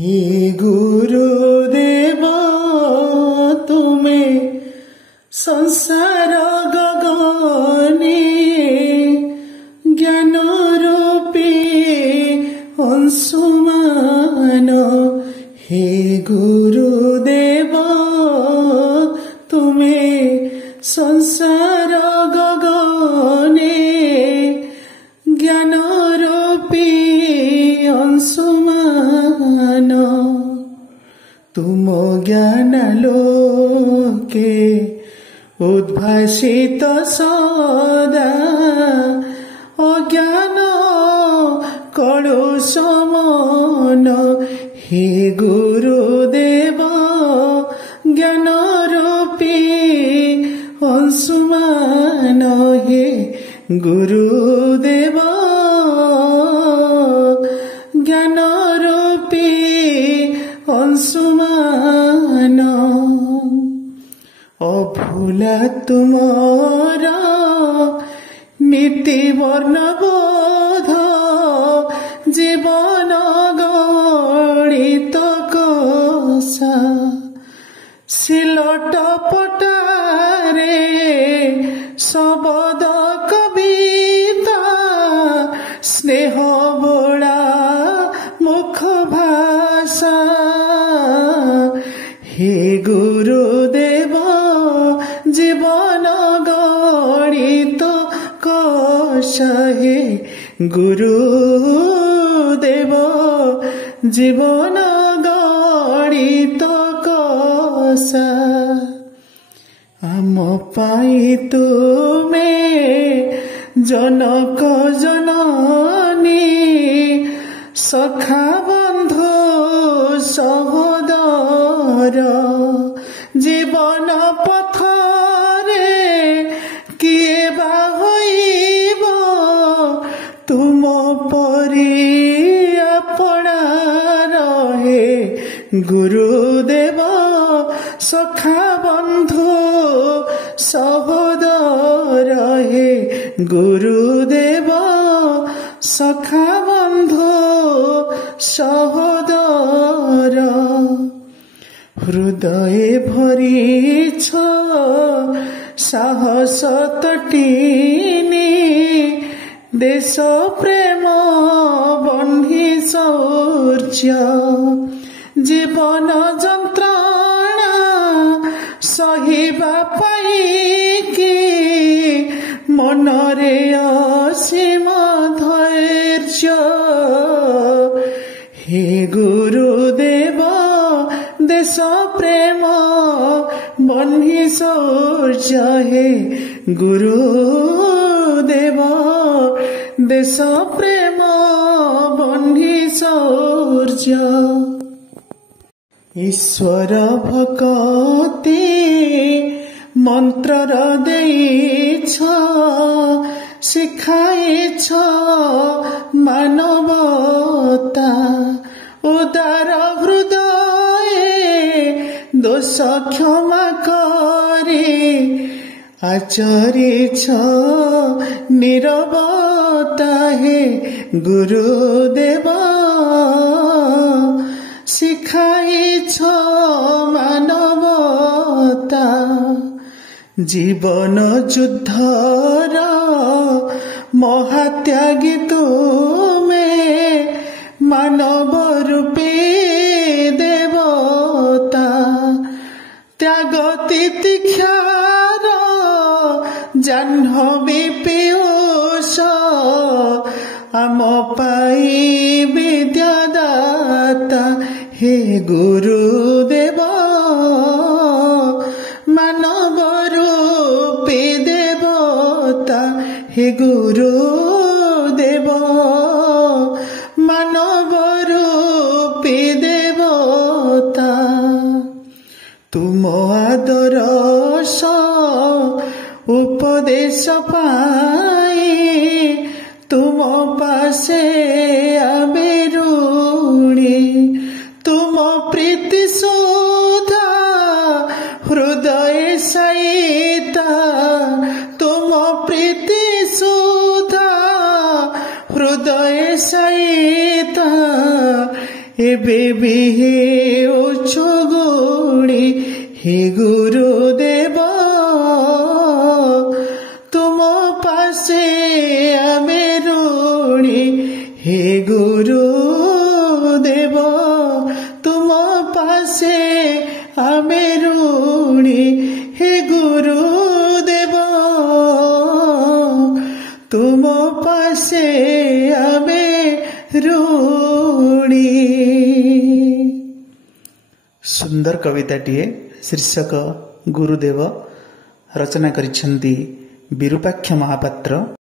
हे गुरुदेव तुमे संसार गगने ज्ञान रूपी अंशुमान। हे गुरुदेव तुमे संसार गगने ज्ञान रूपी अंशुमान। तुम ज्ञान लोके उद्भासित सदा अज्ञान कलुष मन। हे गुरुदेव ज्ञान रूपी अंशुमान। हे गुरुदेव ज्ञान रूपी अंशुमान। अभूला तुमरा नीति वर्णबोध जीवन गणित कोसा सिलट पटारे शबद कविता स्नेह बोला मुख भाषा। हे गुरुदेव जीवन गणित कोशा। हे गुरुदेव जीवन गणित कोशा। आम पाई तुमे जनक जननी सखा बंधु सहोदर जीवन पथरे किए बा होइब तुम परी अपनार। हे गुरुदेव सखा बंधु सहोदर। हे गुरुदेव सखा बंधु सहोदर। हृदय भरिछ साहस तटिनी देश प्रेम बन्ही शौर्य जीवन जंत्रणा सहिबा पाइकी मनरे असीम धैर्य। हे गुरुदेव देश प्रेम बन्ही शौर्य। हे गुरुदेव देश प्रेम बन्ही शौर्य। ईश्वर भक्ति मंत्र देइछ शिखाइछ मानवता उदार हृदय दोष क्षमा करी आचरिछ नीरवता। हे गुरुदेव शिखाइछ मानवता जीवन युद्धर महात्यागी तुमे मानव रूपी देवता। त्याग तितिक्षार जाह्नवी पीयूष आम पाई विद्यादाता। हे गुरुदेव मानव रूपी देवता। हे गुरुदेव मानव रूपी देवता। तुम आदर्श उपदेश पाई तुम पासे आबिरुणी तुम प्रीति सुधा हृदय सहिता तुम प्रीति सुधा हृदय सहिता एबे भी हेउछु गुणी हे गुरुदेव तुम पासे आमे ऋणी हे गुरुदेव तुम पासे आमे ऋणी हे गुरुदेव तुम पासे आमे ऋणी। सुंदर कविताटीए शीर्षक गुरुदेव रचना करिसेंती विरूपाक्ष महापात्र।